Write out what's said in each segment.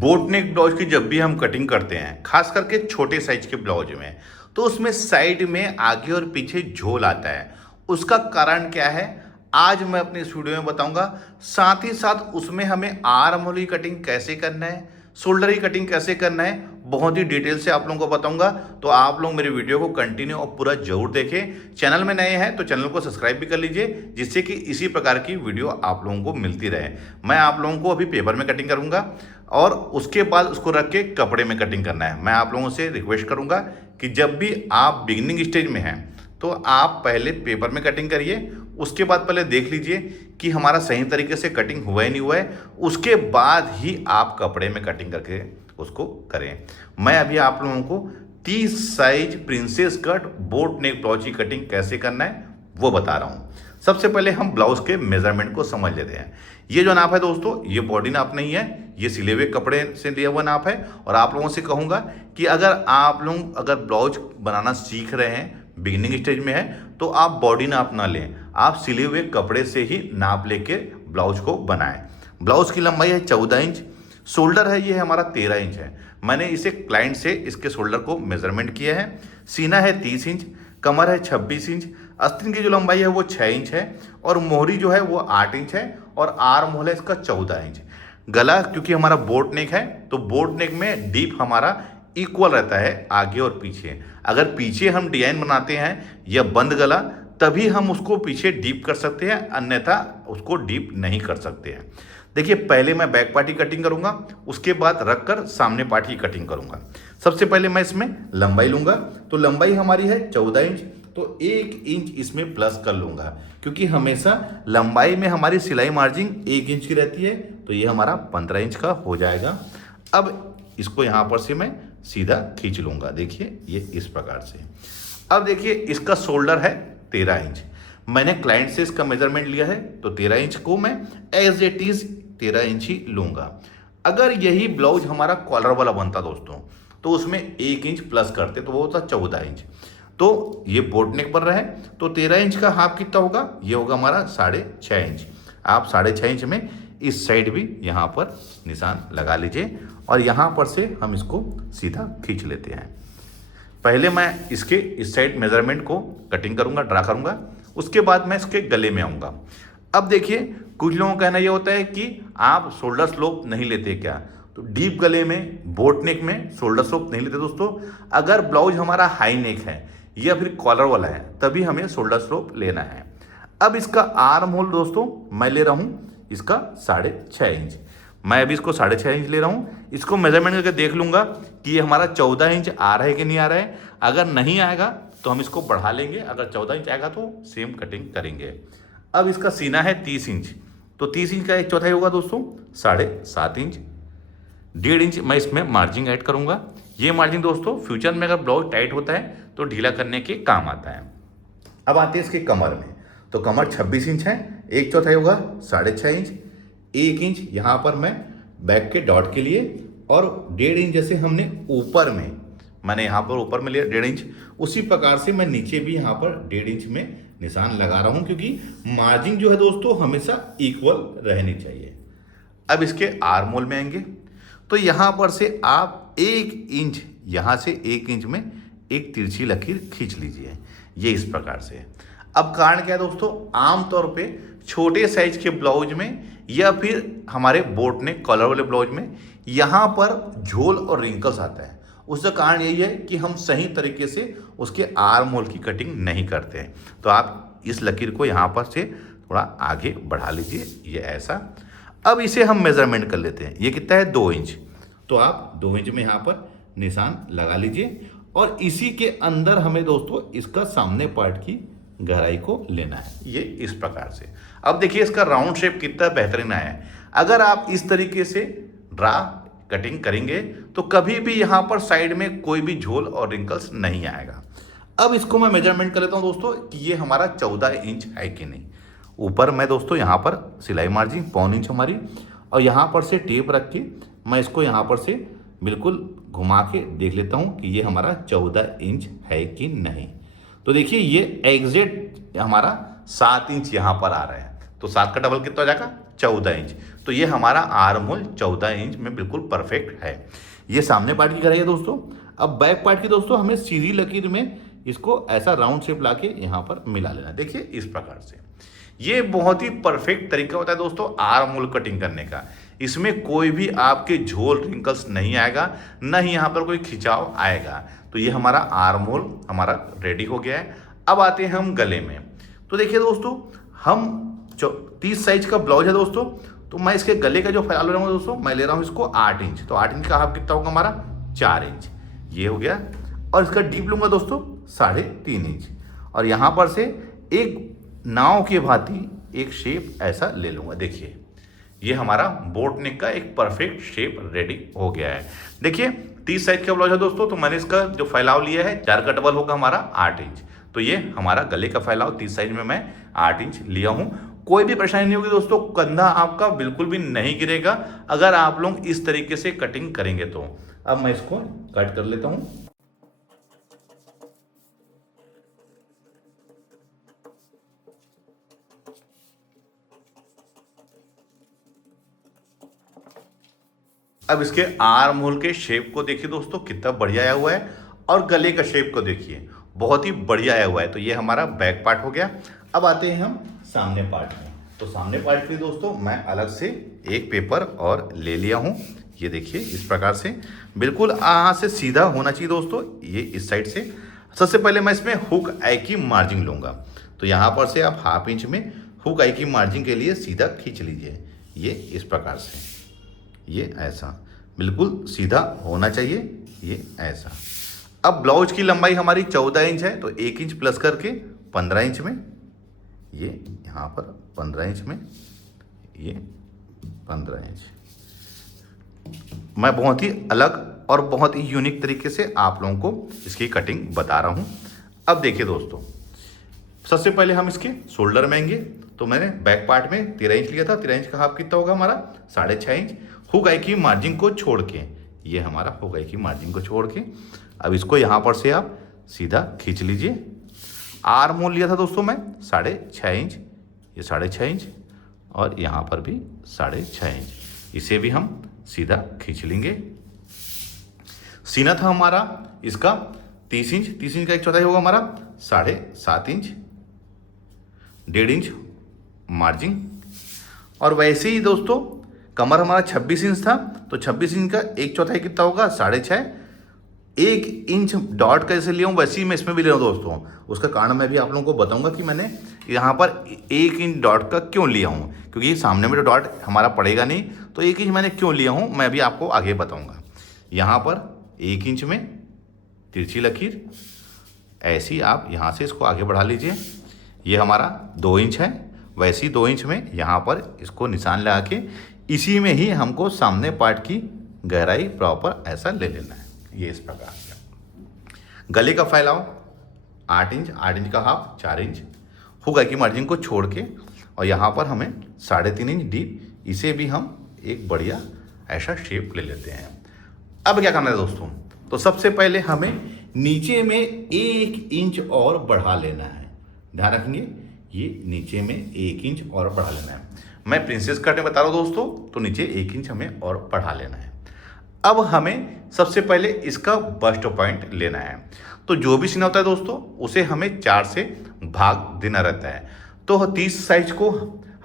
Boat neck blouse की जब भी हम कटिंग करते हैं, खास करके छोटे साइज के ब्लाउज में, तो उसमें साइड में आगे और पीछे झोल आता है। उसका कारण क्या है आज मैं अपनी इस वीडियो में बताऊंगा। साथ ही साथ उसमें हमें आर्म होल की कटिंग कैसे करना है, शोल्डर की कटिंग कैसे करना है, बहुत ही डिटेल से आप लोगों को बताऊंगा। तो आप लोग मेरे वीडियो को कंटिन्यू और पूरा जरूर देखें। चैनल में नए हैं तो चैनल को सब्सक्राइब भी कर लीजिए, जिससे कि इसी प्रकार की वीडियो आप लोगों को मिलती रहे। मैं आप लोगों को अभी पेपर में कटिंग करूंगा और उसके बाद उसको रख के कपड़े में कटिंग करना है। मैं आप लोगों से रिक्वेस्ट करूंगा कि जब भी आप बिगिनिंग स्टेज में हैं तो आप पहले पेपर में कटिंग करिए, उसके बाद पहले देख लीजिए कि हमारा सही तरीके से कटिंग हुआ है नहीं हुआ है, उसके बाद ही आप कपड़े में कटिंग करके उसको करें। मैं अभी आप लोगों को 30 size princess cut boat neck blouse की कटिंग कैसे करना है वो बता रहा हूँ। सबसे पहले हम ब्लाउज के मेजरमेंट को समझ लेते हैं। ये जो नाप है दोस्तों, ये बॉडी नाप नहीं है, ये सिले हुए कपड़े से लिया हुआ नाप है। और आप लोगों से कहूँगा कि अगर आप लोग ब्लाउज बनाना सीख रहे हैं, बिगिनिंग स्टेज में है, तो आप बॉडी नाप ना लें, आप सिले हुए कपड़े से ही नाप लेके ब्लाउज को बनाएं। ब्लाउज की लंबाई है 14 इंच, शोल्डर है ये हमारा 13 इंच है। मैंने इसे क्लाइंट से इसके शोल्डर को मेजरमेंट किया है। सीना है 30 इंच, कमर है 26 इंच, आस्तीन की जो लंबाई है वो 6 इंच है और मोहरी जो है वो 8 इंच है और आर्म होल है इसका 14 इंच। गला क्योंकि हमारा बोट नेक है तो बोट नेक में डीप हमारा इक्वल रहता है आगे और पीछे। अगर पीछे हम डिजाइन बनाते हैं या बंद गला, तभी हम उसको पीछे डीप कर सकते हैं, अन्यथा उसको डीप नहीं कर सकते हैं। देखिए, पहले मैं बैक पार्ट की कटिंग करूंगा, उसके बाद रखकर सामने पार्ट की कटिंग करूंगा। सबसे पहले मैं इसमें लंबाई लूंगा, तो लंबाई हमारी है 14 इंच, तो 1 इंच इसमें प्लस कर लूंगा, क्योंकि हमेशा लंबाई में हमारी सिलाई मार्जिन 1 इंच की रहती है, तो ये हमारा 15 इंच का हो जाएगा। अब इसको यहाँ पर से मैं सीधा खींच लूंगा, देखिए ये इस प्रकार से। अब देखिए, इसका शोल्डर है 13 इंच, मैंने क्लाइंट से इसका मेजरमेंट लिया है, तो 13 इंच को मैं एज इट इज 13 इंच ही लूंगा। अगर यही ब्लाउज हमारा कॉलर वाला बनता दोस्तों, तो उसमें 1 इंच प्लस करते तो वो होता 14 इंच। तो ये बोट नेक बन रहा है, तो 13 इंच का हाफ कितना होगा, ये होगा हमारा 6.5 इंच। आप 6.5 इंच में इस साइड भी यहाँ पर निशान लगा लीजिए और यहाँ पर से हम इसको सीधा खींच लेते हैं। पहले मैं इसके इस साइड मेजरमेंट को कटिंग करूंगा, ड्रा करूंगा, उसके बाद मैं इसके गले में आऊँगा। अब देखिए, कुछ लोगों का कहना ये होता है कि आप शोल्डर स्लोप नहीं लेते क्या, तो डीप गले में बोट नेक में शोल्डर स्लोप नहीं लेते दोस्तों। अगर ब्लाउज हमारा हाई नेक है या फिर कॉलर वाला है, तभी हमें शोल्डर स्लोप लेना है। अब इसका आर्म होल दोस्तों मैं ले रहा हूँ इसका 6.5 इंच। मैं अभी इसको 6.5 इंच ले रहा हूँ। इसको मेजरमेंट करके देख लूंगा कि ये हमारा 14 इंच आ रहा है कि नहीं आ रहा है। अगर नहीं आएगा तो हम इसको बढ़ा लेंगे, अगर 14 इंच आएगा तो सेम कटिंग करेंगे। अब इसका सीना है 30 इंच, तो 30 इंच का 1/4 होगा दोस्तों 7.5 इंच। 1.5 इंच मैं इसमें मार्जिन ऐड करूंगा। ये मार्जिन दोस्तों फ्यूचर में अगर ब्लाउज टाइट होता है तो ढीला करने के काम आता है। अब आते हैं इसके कमर में, तो कमर 26 इंच है, 1/4 होगा 6.5 इंच। 1 इंच यहाँ पर मैं बैक के डॉट के लिए और 1.5 इंच जैसे हमने ऊपर में, मैंने यहाँ पर ऊपर में लिया 1.5 इंच, उसी प्रकार से मैं नीचे भी यहाँ पर 1.5 इंच में निशान लगा रहा हूँ, क्योंकि मार्जिन जो है दोस्तों हमेशा इक्वल रहनी चाहिए। अब इसके आर्म होल में आएंगे, तो यहाँ पर से आप 1 इंच, यहाँ से 1 इंच में एक तिरछी लकीर खींच लीजिए, ये इस प्रकार से। अब कारण क्या है दोस्तों, आमतौर पे छोटे साइज के ब्लाउज में या फिर हमारे बोट नेक कॉलर वाले ब्लाउज में यहाँ पर झोल और रिंकल्स आता है। उसका कारण यही है कि हम सही तरीके से उसके आर्म होल की कटिंग नहीं करते हैं। तो आप इस लकीर को यहाँ पर से थोड़ा आगे बढ़ा लीजिए, ये ऐसा। अब इसे हम मेजरमेंट कर लेते हैं, ये कितना है 2 इंच, तो आप 2 इंच में यहाँ पर निशान लगा लीजिए और इसी के अंदर हमें दोस्तों इसका सामने पार्ट की गहराई को लेना है, ये इस प्रकार से। अब देखिए इसका राउंड शेप कितना बेहतरीन आया है। अगर आप इस तरीके से ड्रा कटिंग करेंगे तो कभी भी यहाँ पर साइड में कोई भी झोल और रिंकल्स नहीं आएगा। अब इसको मैं मेजरमेंट कर लेता हूँ दोस्तों कि ये हमारा 14 इंच है कि नहीं। ऊपर मैं दोस्तों यहाँ पर सिलाई मार्जिन 1/4 इंच हमारी, और यहाँ पर से टेप रख के मैं इसको यहाँ पर से बिल्कुल घुमा के देख लेता हूँ कि ये हमारा 14 इंच है कि नहीं। तो देखिए ये एग्जैक्ट हमारा 7 इंच यहाँ पर आ रहा है, तो 7 का डबल कितना हो जाएगा 14 इंच। तो ये हमारा आर्म होल 14 इंच में बिल्कुल परफेक्ट है। ये सामने पार्ट की कढ़ाई है दोस्तों। अब बैक पार्ट की दोस्तों हमें सीधी लकीर में इसको ऐसा राउंड शेप लाके यहाँ पर मिला लेना। देखिए इस प्रकार से ये बहुत ही परफेक्ट तरीका होता है दोस्तों आर्म होल कटिंग करने का। इसमें कोई भी आपके झोल रिंकल्स नहीं आएगा, ना ही यहाँ पर कोई खिंचाव आएगा। तो ये हमारा आर्म होल हमारा रेडी हो गया है। अब आते हैं हम गले में। तो देखिए दोस्तों हम 30 साइज का ब्लाउज है दोस्तों, तो मैं इसके गले का जो फैलाव ले रहा हूँ दोस्तों, मैं ले रहा हूँ इसको 8 इंच। तो 8 इंच का हाफ कितना होगा हमारा 4 इंच, ये हो गया। और इसका डीप लूंगा दोस्तों 3.5 इंच। और यहाँ पर से एक नाव के भांति एक शेप ऐसा ले लूंगा। देखिए ये हमारा बोट नेक का एक परफेक्ट शेप रेडी हो गया है। देखिए 30 साइज का ब्लाउज है दोस्तों, तो मैंने इसका जो फैलाव लिया है 4 का डबल होगा हमारा 8 इंच। तो ये हमारा गले का फैलाव 30 साइज में मैं 8 इंच लिया हूँ। कोई भी परेशानी नहीं होगी दोस्तों, कंधा आपका बिल्कुल भी नहीं गिरेगा अगर आप लोग इस तरीके से कटिंग करेंगे तो। अब मैं इसको कट कर लेता हूँ। अब इसके आर्म होल के शेप को देखिए दोस्तों कितना बढ़िया आया हुआ है, और गले का शेप को देखिए बहुत ही बढ़िया आया हुआ है। तो ये हमारा बैक पार्ट हो गया। अब आते हैं हम सामने पार्ट में। तो सामने पार्ट के लिए दोस्तों मैं अलग से एक पेपर और ले लिया हूँ। ये देखिए इस प्रकार से बिल्कुल यहाँ से सीधा होना चाहिए दोस्तों, ये इस साइड से। सबसे पहले मैं इसमें हुक आई की मार्जिन लूँगा। तो यहाँ पर से आप ½ इंच में हुक आई की मार्जिन के लिए सीधा खींच लीजिए। ये इस प्रकार से, ये ऐसा बिल्कुल सीधा होना चाहिए, ये ऐसा। अब ब्लाउज की लंबाई हमारी 14 इंच है, तो 1 इंच प्लस करके 15 इंच में, ये यहाँ पर 15 इंच में, ये 15 इंच। मैं बहुत ही अलग और बहुत ही यूनिक तरीके से आप लोगों को इसकी कटिंग बता रहा हूँ। अब देखिए दोस्तों, सबसे पहले हम इसके शोल्डर में आएंगे। तो मैंने बैक पार्ट में 13 इंच लिया था। 13 इंच का हाफ कितना होगा हमारा 6.5 इंच। हुक आई की मार्जिन को छोड़ के, ये हमारा हुक आई की मार्जिन को छोड़ के अब इसको यहाँ पर से आप सीधा खींच लीजिए। आर्म होल लिया था दोस्तों मैं 6.5 इंच, ये 6.5 इंच, और यहाँ पर भी 6.5 इंच। इसे भी हम सीधा खींच लेंगे। सीना था हमारा इसका 30 इंच। 30 इंच का 1/4 होगा हमारा 7.5 इंच, 1.5 इंच मार्जिन। और वैसे ही दोस्तों कमर हमारा 26 इंच था, तो 26 इंच का 1/4 कितना होगा 6.5। 1 इंच डॉट कैसे लिया हूँ वैसे ही मैं इसमें भी ले रहा हूँ दोस्तों। उसका कारण मैं भी आप लोगों को बताऊंगा कि मैंने यहाँ पर 1 इंच डॉट का क्यों लिया हूँ, क्योंकि सामने में तो डॉट हमारा पड़ेगा नहीं। तो 1 इंच मैंने क्यों लिया हूँ मैं भी आपको आगे बताऊँगा। यहाँ पर 1 इंच में तिरछी लकीर ऐसी आप यहाँ से इसको आगे बढ़ा लीजिए। ये हमारा 2 इंच है, वैसे ही 2 इंच में यहाँ पर इसको निशान लगा के इसी में ही हमको सामने पार्ट की गहराई प्रॉपर ऐसा ले लेना है। ये इस प्रकार से गले का फैलाव 8 इंच, 8 इंच का हाफ 4 इंच। हुक आई की मार्जिन को छोड़ के, और यहाँ पर हमें 3.5 इंच डीप, इसे भी हम एक बढ़िया ऐसा शेप ले लेते हैं। अब क्या करना है दोस्तों, तो सबसे पहले हमें नीचे में 1 इंच और बढ़ा लेना है। ध्यान रखेंगे, ये नीचे में 1 इंच और बढ़ा लेना है। मैं प्रिंसेस कट में बता रहा हूँ दोस्तों, तो नीचे 1 इंच हमें और बढ़ा लेना है। अब हमें सबसे पहले इसका बस्ट पॉइंट लेना है। तो जो भी सीना होता है दोस्तों उसे हमें 4 से भाग देना रहता है। तो 30 साइज को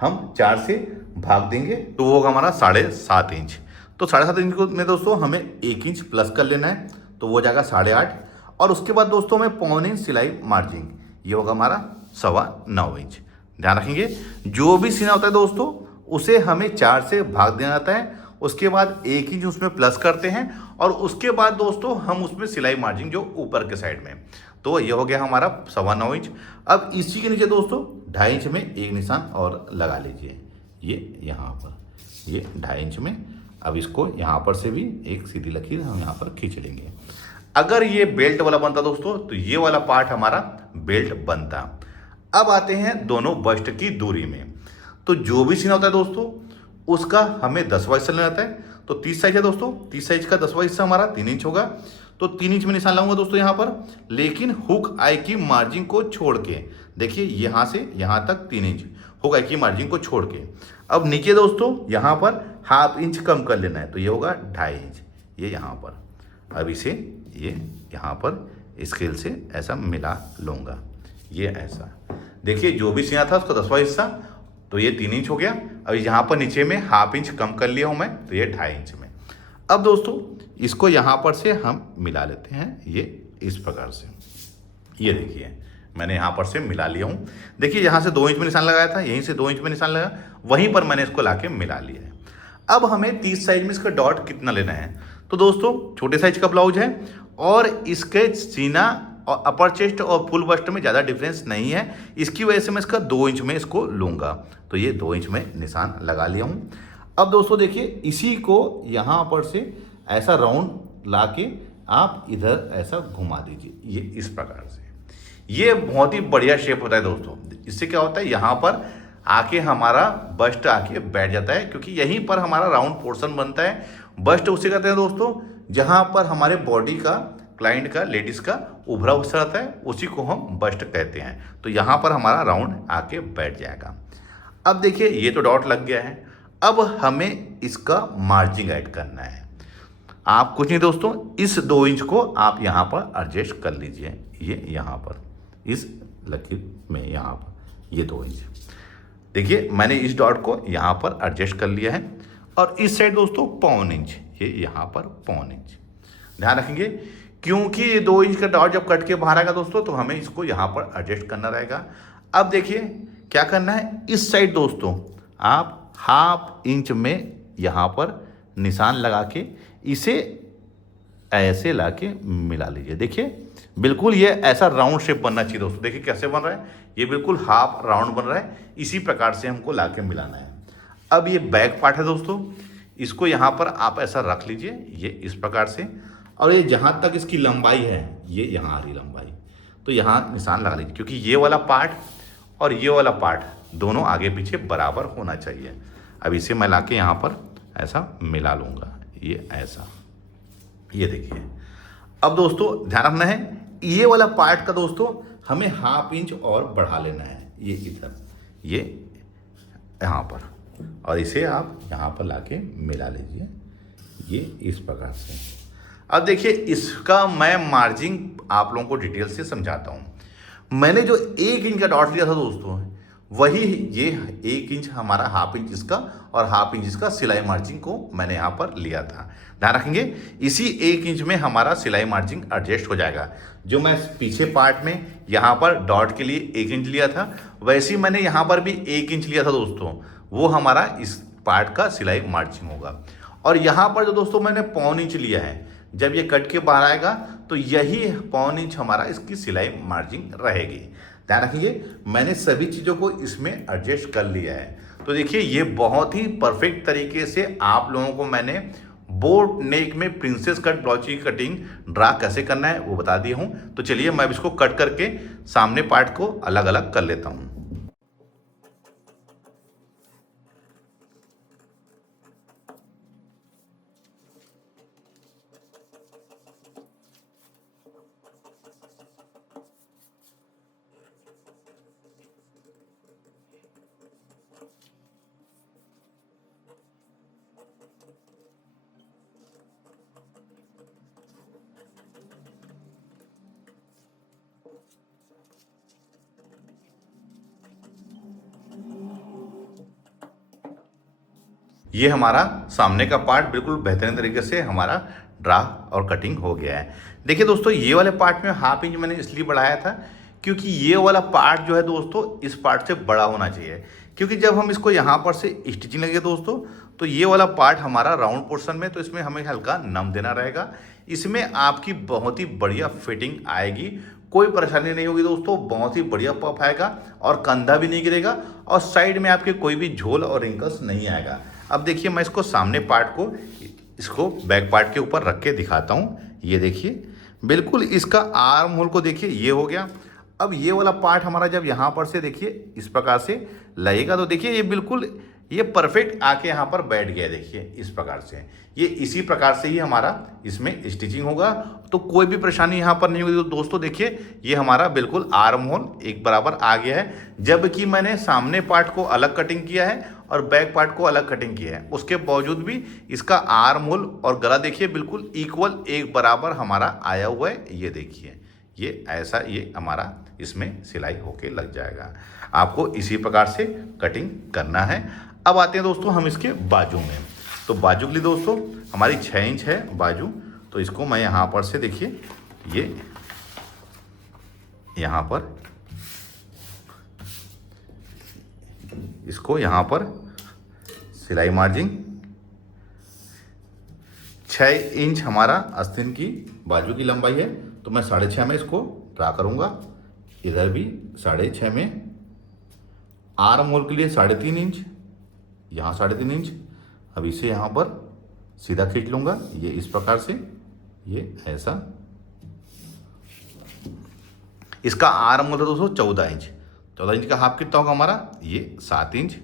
हम 4 से भाग देंगे तो वो होगा हमारा 7.5 इंच। तो 7.5 इंच को में दोस्तों हमें 1 इंच प्लस कर लेना है, तो वो हो जाएगा 8.5। और उसके बाद दोस्तों हमें 1.25 इंच सिलाई मार्जिन, ये होगा हमारा 9.25 इंच। ध्यान रखेंगे, जो भी सीना होता है दोस्तों उसे हमें 4 से भाग देना रहता है। उसके बाद 1 इंच उसमें प्लस करते हैं, और उसके बाद दोस्तों हम उसमें सिलाई मार्जिन जो ऊपर के साइड में, तो ये हो गया हमारा 9.25 इंच। अब इसी के नीचे दोस्तों 2.5 इंच में एक निशान और लगा लीजिए, ये यहाँ पर, ये 2.5 इंच में। अब इसको यहाँ पर से भी एक सीधी लकीर हम यहाँ पर खींच लेंगे। अगर ये बेल्ट वाला बनता दोस्तों तो ये वाला पार्ट हमारा बेल्ट बनता। अब आते हैं दोनों बस्ट की दूरी में। तो जो भी सीना होता है दोस्तों उसका हमें 10वां हिस्सा लेना रहता है। तो 30 साइज है दोस्तों, 30 साइज का 10वां हिस्सा हमारा 3 इंच होगा। तो 3 इंच में निशान लाऊंगा दोस्तों यहाँ पर, लेकिन हुक आई की मार्जिन को छोड़ के। देखिए यहाँ से यहाँ तक 3 इंच, होगा कि मार्जिन को छोड़ के। अब नीचे दोस्तों यहाँ पर हाफ इंच कम कर लेना है, तो ये होगा 2.5 इंच, ये यहाँ पर। अब इसे ये यहाँ पर स्केल से ऐसा मिला लूँगा, ये ऐसा। देखिए जो भी सिया था उसका 10वां हिस्सा, तो ये 3 इंच हो गया। अब यहाँ पर नीचे में हाफ इंच कम कर लिया हूँ मैं, तो ये 2.5 इंच में। अब दोस्तों इसको यहाँ पर से हम मिला लेते हैं, ये इस प्रकार से। ये देखिए मैंने यहाँ पर से मिला लिया हूँ। देखिए यहाँ से 2 इंच में निशान लगाया था, यहीं से 2 इंच में निशान लगा, वहीं पर मैंने इसको लाके मिला लिया है। अब हमें 30 साइज में इसका डॉट कितना लेना है, तो दोस्तों छोटे साइज का ब्लाउज है और इसके सीना और अपर चेस्ट और फुल बस्ट में ज़्यादा डिफरेंस नहीं है, इसकी वजह से मैं इसका 2 इंच में इसको लूँगा। तो ये 2 इंच में निशान लगा लिया हूँ। अब दोस्तों देखिए इसी को यहाँ पर से ऐसा राउंड ला के आप इधर ऐसा घुमा दीजिए, ये इस प्रकार से। ये बहुत ही बढ़िया शेप होता है दोस्तों। इससे क्या होता है, यहाँ पर आके हमारा बस्ट आके बैठ जाता है, क्योंकि यहीं पर हमारा राउंड पोर्शन बनता है। बस्ट उसे कहते हैं दोस्तों जहाँ पर हमारे बॉडी का, क्लाइंट का, लेडीज़ का उभरा हुआ रहता है, उसी को हम बस्ट कहते हैं। तो यहाँ पर हमारा राउंड आके बैठ जाएगा। अब देखिए ये तो डॉट लग गया है, अब हमें इसका मार्जिन ऐड करना है। आप कुछ नहीं दोस्तों, इस 2 इंच को आप यहाँ पर एडजस्ट कर लीजिए, ये यहाँ पर इस लकीर में यहाँ पर ये 2 इंच। देखिए मैंने इस डॉट को यहाँ पर एडजस्ट कर लिया है, और इस साइड दोस्तों 1.25 इंच, ये यहाँ पर 1.25 इंच। ध्यान रखेंगे क्योंकि ये 2 इंच का डॉट जब कट के बाहर आएगा दोस्तों, तो हमें इसको यहाँ पर एडजस्ट करना रहेगा। अब देखिए क्या करना है, इस साइड दोस्तों आप हाफ इंच में यहाँ पर निशान लगा के इसे ऐसे ला के मिला लीजिए। देखिए बिल्कुल ये ऐसा राउंड शेप बनना चाहिए दोस्तों। देखिए कैसे बन रहा है, ये बिल्कुल हाफ राउंड बन रहा है, इसी प्रकार से हमको ला के मिलाना है। अब ये बैक पार्ट है दोस्तों, इसको यहाँ पर आप ऐसा रख लीजिए, ये इस प्रकार से। और ये जहाँ तक इसकी लंबाई है, ये यहाँ आ रही लंबाई, तो यहाँ निशान लगा लीजिए, क्योंकि ये वाला पार्ट और ये वाला पार्ट दोनों आगे पीछे बराबर होना चाहिए। अब इसे मैं लाके यहाँ पर ऐसा मिला लूँगा, ये ऐसा। ये देखिए अब दोस्तों ध्यान रखना है, ये वाला पार्ट का दोस्तों हमें हाफ इंच और बढ़ा लेना है, ये इधर, ये यहाँ पर, और इसे आप यहाँ पर लाके मिला लीजिए, ये इस प्रकार से। अब देखिए इसका मैं मार्जिन आप लोगों को डिटेल से समझाता हूँ। मैंने जो 1 इंच का डॉट लिया था दोस्तों, वही ये 1 इंच हमारा हाफ इंच इसका और हाफ इंच इसका सिलाई मार्जिन को मैंने यहाँ पर लिया था। ध्यान रखेंगे इसी 1 इंच में हमारा सिलाई मार्जिन एडजस्ट हो जाएगा। जो मैं पीछे पार्ट में यहाँ पर डॉट के लिए 1 इंच लिया था, वैसे ही मैंने यहाँ पर भी 1 इंच लिया था दोस्तों, वो हमारा इस पार्ट का सिलाई मार्जिन होगा। और यहाँ पर जो दोस्तों मैंने 1.25 इंच लिया है, जब ये कट के बाहर आएगा तो यही 1.25 इंच हमारा इसकी सिलाई मार्जिन रहेगी। ध्यान रखिए मैंने सभी चीज़ों को इसमें एडजस्ट कर लिया है। तो देखिए ये बहुत ही परफेक्ट तरीके से आप लोगों को मैंने बोट नेक में प्रिंसेस कट ब्लाउज की कटिंग ड्रा कैसे करना है वो बता दिया हूँ। तो चलिए मैं इसको कट करके सामने पार्ट को अलग अलग कर लेता हूँ। ये हमारा सामने का पार्ट बिल्कुल बेहतरीन तरीके से हमारा ड्रा और कटिंग हो गया है। देखिए दोस्तों ये वाले पार्ट में हाफ इंच मैंने इसलिए बढ़ाया था क्योंकि ये वाला पार्ट जो है दोस्तों इस पार्ट से बड़ा होना चाहिए, क्योंकि जब हम इसको यहाँ पर से स्टिचिंग लगे दोस्तों तो ये वाला पार्ट हमारा राउंड पोर्शन में, तो इसमें हमें हल्का नम देना रहेगा। इसमें आपकी बहुत ही बढ़िया फिटिंग आएगी, कोई परेशानी नहीं होगी दोस्तों, बहुत ही बढ़िया पफ आएगा और कंधा भी नहीं गिरेगा और साइड में आपके कोई भी झोल और रिंकल्स नहीं आएगा। अब देखिए मैं इसको सामने पार्ट को इसको बैक पार्ट के ऊपर रख के दिखाता हूँ। ये देखिए बिल्कुल इसका आर्म होल को देखिए, ये हो गया। अब ये वाला पार्ट हमारा जब यहाँ पर से देखिए इस प्रकार से लगेगा तो देखिए ये बिल्कुल ये परफेक्ट आके यहाँ पर बैठ गया, देखिए इस प्रकार से। ये इसी प्रकार से ही हमारा इसमें स्टिचिंग होगा, तो कोई भी परेशानी यहाँ पर नहीं होगी। तो दोस्तों देखिए ये हमारा बिल्कुल आर्म होल एक बराबर आ गया है, जबकि मैंने सामने पार्ट को अलग कटिंग किया है और बैक पार्ट को अलग कटिंग किया है। उसके बावजूद भी इसका आर्म होल और गला देखिए बिल्कुल इक्वल एक बराबर हमारा आया हुआ है। ये देखिए ये ऐसा ये हमारा इसमें सिलाई होके लग जाएगा। आपको इसी प्रकार से कटिंग करना है। अब आते हैं दोस्तों हम इसके बाजू में। तो बाजू के लिए दोस्तों हमारी 6 इंच है बाजू, तो इसको मैं यहाँ पर से देखिए ये यहाँ पर इसको यहाँ पर सिलाई मार्जिन 6 इंच हमारा आस्तीन की बाजू की लंबाई है, तो मैं 6.5 में इसको ड्रा करूँगा। इधर भी 6.5 में। आर्म होल के लिए 3.5 इंच, यहाँ 3.5 इंच। अब इसे यहाँ पर सीधा खींच लूँगा, ये इस प्रकार से, ये ऐसा। इसका आर्म होल है दोस्तों 14 इंच। 14 इंच का हाफ कितना होगा हमारा, ये 7 इंच।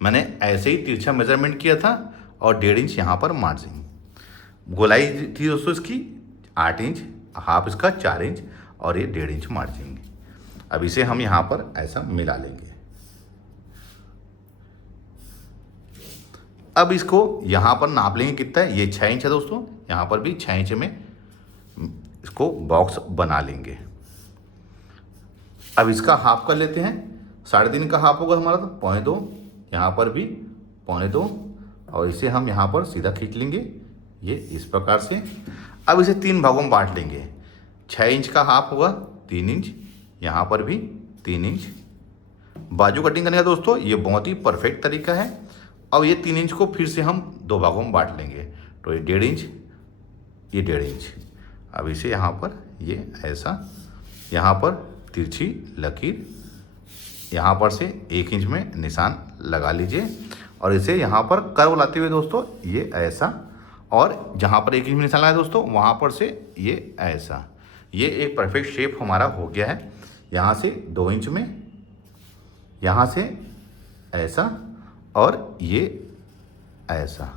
मैंने ऐसे ही तिरछा मेजरमेंट किया था और 1.5 इंच यहाँ पर मार्जिन। गोलाई थी दोस्तों इसकी 8 इंच, हाफ इसका 4 इंच और ये 1.5 इंच मार्जिन। अब इसे हम यहाँ पर ऐसा मिला लेंगे। अब इसको यहाँ पर नाप लेंगे कितना है, ये 6 इंच है दोस्तों, यहाँ पर भी 6 इंच में इसको बॉक्स बना लेंगे। अब इसका हाफ कर लेते हैं। 3.5 का हाफ होगा हमारा, तो 2.25, यहाँ पर भी 2.25 और इसे हम यहाँ पर सीधा खींच लेंगे, ये इस प्रकार से। अब इसे 3 भागों में बांट लेंगे। 6 इंच का हाफ होगा 3 इंच, यहाँ पर भी 3 इंच। बाजू कटिंग करने का दोस्तों ये बहुत ही परफेक्ट तरीका है। अब ये 3 इंच को फिर से हम 2 भागों में बांट लेंगे, तो ये 1.5 इंच, ये 1.5 इंच। अब इसे यहाँ पर ये ऐसा, यहाँ पर तिरछी लकीर, यहाँ पर से 1 इंच में निशान लगा लीजिए और इसे यहाँ पर कर्व लाते हुए दोस्तों ये ऐसा, और जहाँ पर 1 इंच में निशान लगाया दोस्तों वहाँ पर से ये ऐसा। ये एक परफेक्ट शेप हमारा हो गया है। यहाँ से 2 इंच में, यहाँ से ऐसा और ये ऐसा।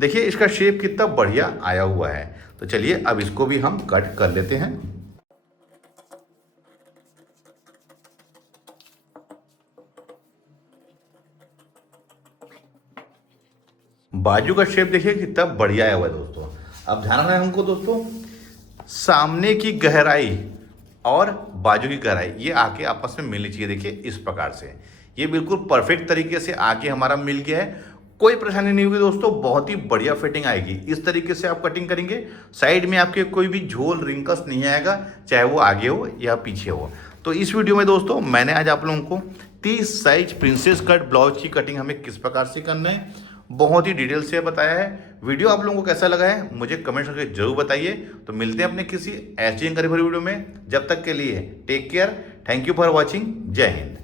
देखिए इसका शेप कितना बढ़िया आया हुआ है। तो चलिए अब इसको भी हम कट कर लेते हैं। बाजू का शेप देखिए कितना बढ़िया आया हुआ है दोस्तों। अब ध्यान रखना है हमको दोस्तों, सामने की गहराई और बाजू की गहराई ये आके आपस में मिलनी चाहिए। देखिए इस प्रकार से ये बिल्कुल परफेक्ट तरीके से आके हमारा मिल गया है। कोई परेशानी नहीं होगी दोस्तों, बहुत ही बढ़िया फिटिंग आएगी। इस तरीके से आप कटिंग करेंगे, साइड में आपके कोई भी झोल रिंकल्स नहीं आएगा, चाहे वो आगे हो या पीछे हो। तो इस वीडियो में दोस्तों मैंने आज आप लोगों को 30 साइज प्रिंसेस कट ब्लाउज की कटिंग हमें किस प्रकार से करना है बहुत ही डिटेल से बताया है। वीडियो आप लोगों को कैसा लगा है मुझे कमेंट करके जरूर बताइए। तो मिलते हैं अपने किसी ऐसी जानकारी भरी वीडियो में, जब तक के लिए take care, thank you for watching, जय हिंद।